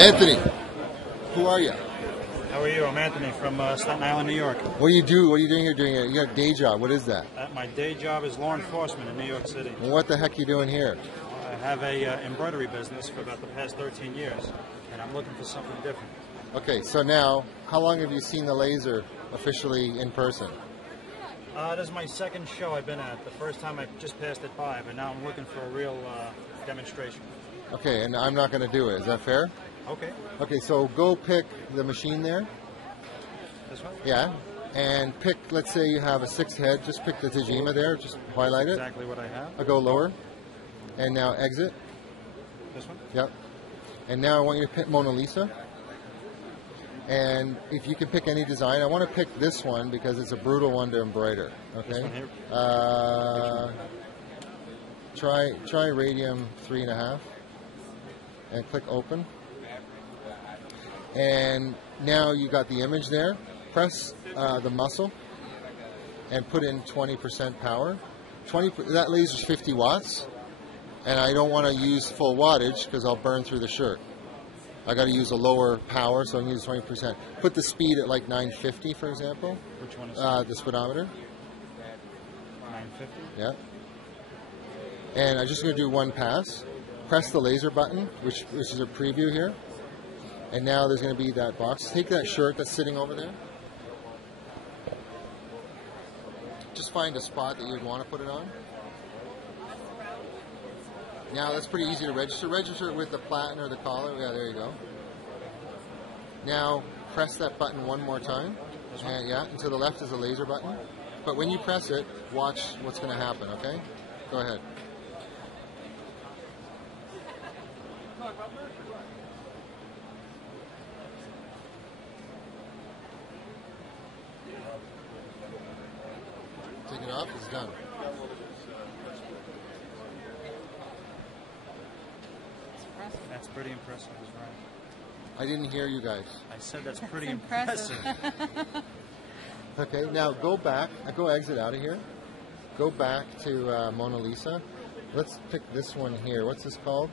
Anthony, who are you? How are you? I'm Anthony from Staten Island, New York. What do you do? What are you doing here? You got a day job. What is that? My day job is law enforcement in New York City. Well, what the heck are you doing here? I have a embroidery business for about the past 13 years, and I'm looking for something different. Okay, so now, how long have you seen the laser officially in person? This is my second show I've been at. The first time I just passed it by, but now I'm looking for a real demonstration. Okay, and I'm not going to do it. Is that fair? Okay. Okay, so go pick the machine there. This one? Yeah. And pick, let's say you have a 6 head, just pick the Tajima there, just highlight it. Exactly what I have. I'll go lower. And now exit. This one? Yep. And now I want you to pick Mona Lisa. And if you can pick any design, I want to pick this one because it's a brutal one to embroider. Okay. This one here? Try Radium 3.5 and click open. And now you got the image there. Press the muscle and put in 20% power. That laser's 50 watts, and I don't want to use full wattage because I'll burn through the shirt. I got to use a lower power, so I'm going to use 20%. Put the speed at like 950, for example. Which one is the speedometer? 950? Yeah. And I'm just going to do one pass. Press the laser button, which is a preview here. And now there's going to be that box. Take that shirt that's sitting over there. Just find a spot that you'd want to put it on. Now that's pretty easy to register. Register it with the platen or the collar. Yeah, there you go. Now press that button one more time. And yeah, and to the left is a laser button. But when you press it, watch what's going to happen, okay? Go ahead. Take it off, it's done. That's pretty impressive, is right. I didn't hear you guys. I said that's pretty impressive. Okay, now go back. Go exit out of here. Go back to Mona Lisa. Let's pick this one here. What's this called?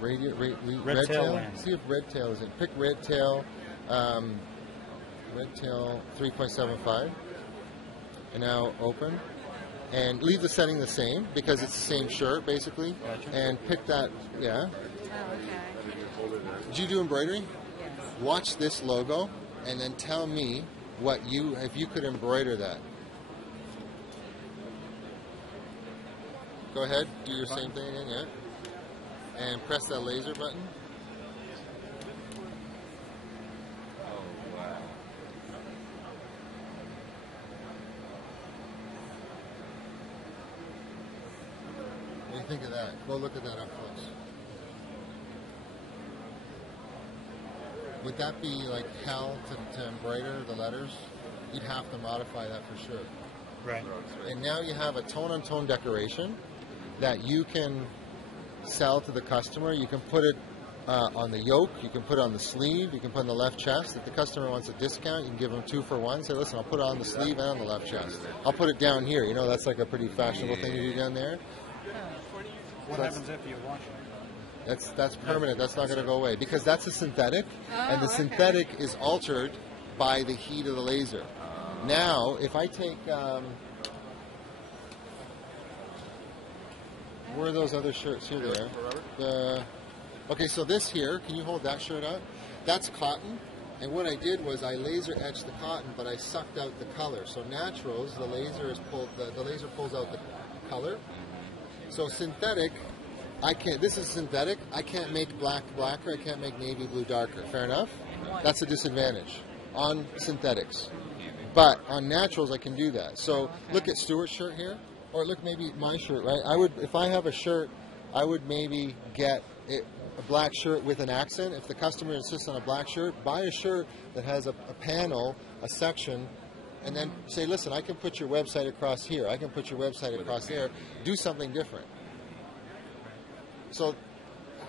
Red tail land. See if red tail is in. Pick red tail. Red tail 3.75. And now open. And leave the setting the same because it's the same shirt basically. Gotcha. And pick that. Yeah. Oh, okay. Did you do embroidery? Yes. Watch this logo and then tell me if you could embroider that. Go ahead, do your same thing again, yeah. And press that laser button. Oh, wow. What do you think of that? Go look at that up close. Would that be like hell to embroider the letters? You'd have to modify that for sure. Right. And now you have a tone-on-tone decoration that you can sell to the customer. You can put it on the yoke, you can put it on the sleeve, you can put it on the left chest. If the customer wants a discount, you can give them 2 for 1. Say, listen, I'll put it on the sleeve and on the left chest. I'll put it down here. You know, that's like a pretty fashionable thing to do down there. What happens after you wash it? That's permanent. That's not going to go away because that's a synthetic, and the synthetic is altered by the heat of the laser. Now, if I take where are those other shirts? Here they are. Okay, so this here, can you hold that shirt up? That's cotton, and what I did was I laser etched the cotton, but I sucked out the color. So naturals, the laser pulls out the color. So synthetic, I can't. This is synthetic. I can't make black blacker. I can't make navy blue darker. Fair enough. That's a disadvantage on synthetics. But on naturals, I can do that. So look at Stuart's shirt here, or look maybe my shirt. Right? I would, if I have a shirt, I would maybe get a black shirt with an accent. If the customer insists on a black shirt, buy a shirt that has a panel, a section. And then say, listen, I can put your website across here. I can put your website across there. Do something different. So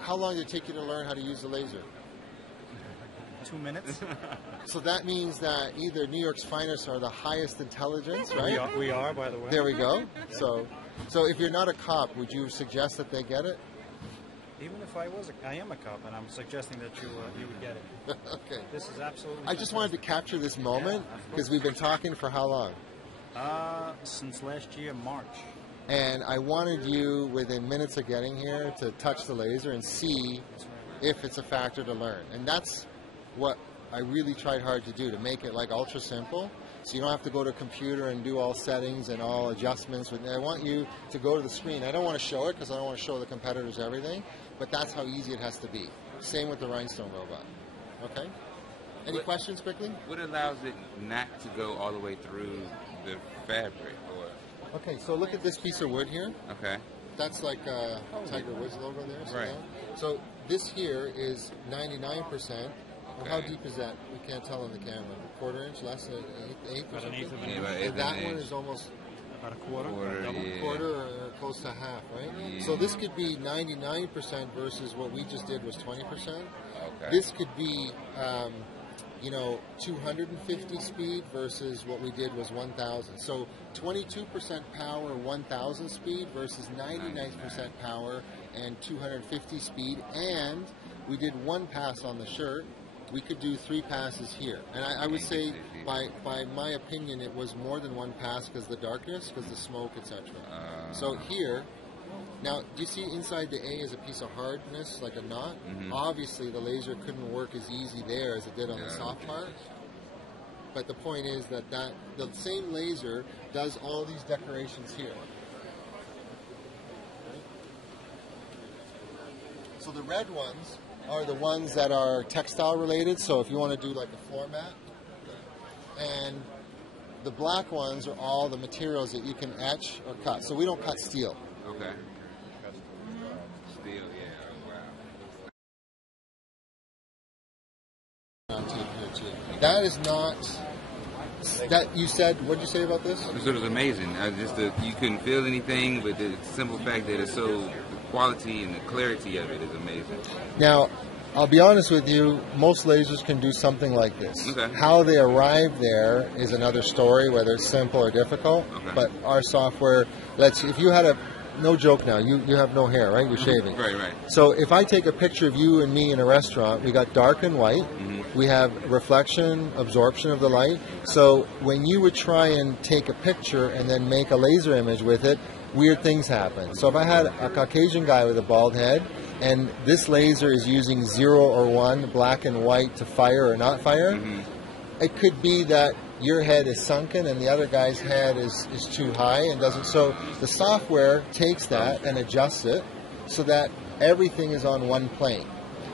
how long did it take you to learn how to use the laser? 2 minutes. So that means that either New York's finest are the highest intelligence, right? We are, by the way. There we go. So if you're not a cop, would you suggest that they get it? Even if I am a cop, and I'm suggesting that you would get it. Okay. This is absolutely. I just wanted to capture this moment because we've been talking for how long? Since last year, March. And I wanted you, within minutes of getting here, to touch the laser and see if it's a factor to learn. And that's what I really tried hard to do, to make it like ultra simple. So you don't have to go to a computer and do all settings and all adjustments. I want you to go to the screen. I don't want to show it because I don't want to show the competitors everything, but that's how easy it has to be. Same with the rhinestone robot. Okay? Any questions quickly? What allows it not to go all the way through the fabric? Or Okay, so look at this piece of wood here. okay. That's like Tiger Woods logo there. So Right. So this here is 99%. Well, how deep is that? We can't tell on the camera. A quarter inch, less, an eighth or About an eighth something? of an Yeah, inch. about And eighth that of an one inch. is almost About a quarter. Quarter, yeah. quarter or close to half, right? Yeah. So this could be 99% versus what we just did was 20%. Okay. This could be, 250 speed versus what we did was 1,000. So 22% power, 1,000 speed versus 99% power and 250 speed. And we did one pass on the shirt. We could do 3 passes here. And I would say, by my opinion, it was more than one pass because the darkness, because the smoke, etc. So here, now, do you see inside the A is a piece of hardness, like a knot? Obviously, the laser couldn't work as easy there as it did on the soft part. But the point is that the same laser does all these decorations here. So the red ones are the ones that are textile related. So if you want to do like a floor mat, and the black ones are all the materials that you can etch or cut. So we don't cut steel. Okay. Steel, yeah. Oh, wow. On tape here too. That is not. That you said. What did you say about this? So it was amazing. You couldn't feel anything, but the simple fact that it's so, the quality and the clarity of it is amazing. Now, I'll be honest with you, most lasers can do something like this. Okay. How they arrive there is another story, whether it's simple or difficult. Okay. But our software if you had no joke now, you have no hair, right? You're shaving. Right, right. So if I take a picture of you and me in a restaurant, we got dark and white. We have reflection, absorption of the light. So when you would try and take a picture and then make a laser image with it, weird things happen. So if I had a Caucasian guy with a bald head, and this laser is using 0 or 1, black and white, to fire or not fire, it could be that your head is sunken and the other guy's head is too high and doesn't. So the software takes that and adjusts it so that everything is on one plane.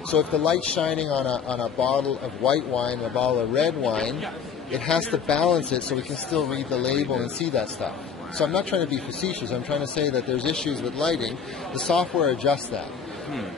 So if the light's shining on a bottle of white wine, a bottle of red wine, it has to balance it so we can still read the label and see that stuff. So I'm not trying to be facetious. I'm trying to say that there's issues with lighting. The software adjusts that.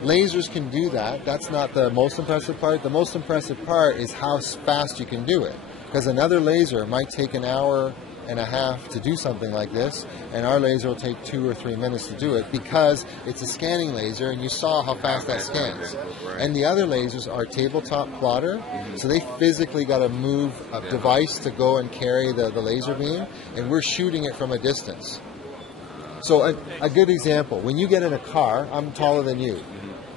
Lasers can do that. That's not the most impressive part. The most impressive part is how fast you can do it. Because another laser might take an hour and a half to do something like this, and our laser will take 2 or 3 minutes to do it because it's a scanning laser, and you saw how fast that scans. And the other lasers are tabletop plotter, so they physically got to move a device to go and carry the laser beam, and we're shooting it from a distance. So a good example, when you get in a car, I'm taller than you.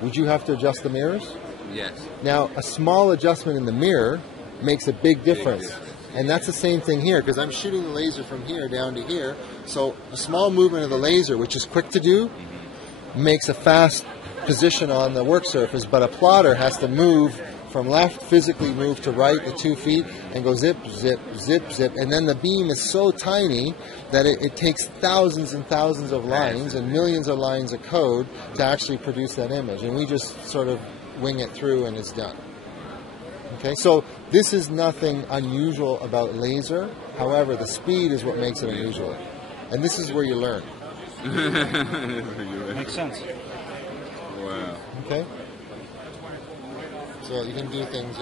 Would you have to adjust the mirrors? Yes. Now, a small adjustment in the mirror makes a big difference. And that's the same thing here, because I'm shooting the laser from here down to here. So a small movement of the laser, which is quick to do, makes a fast position on the work surface. But a plotter has to move from left, physically move to right, the 2 feet, and go zip, zip, zip, zip. And then the beam is so tiny that it takes thousands and thousands of lines and millions of lines of code to actually produce that image. And we just sort of wing it through and it's done. Okay, so this is nothing unusual about laser. However, the speed is what makes it unusual. And this is where you learn. Makes sense. Wow. Okay? So you can do things,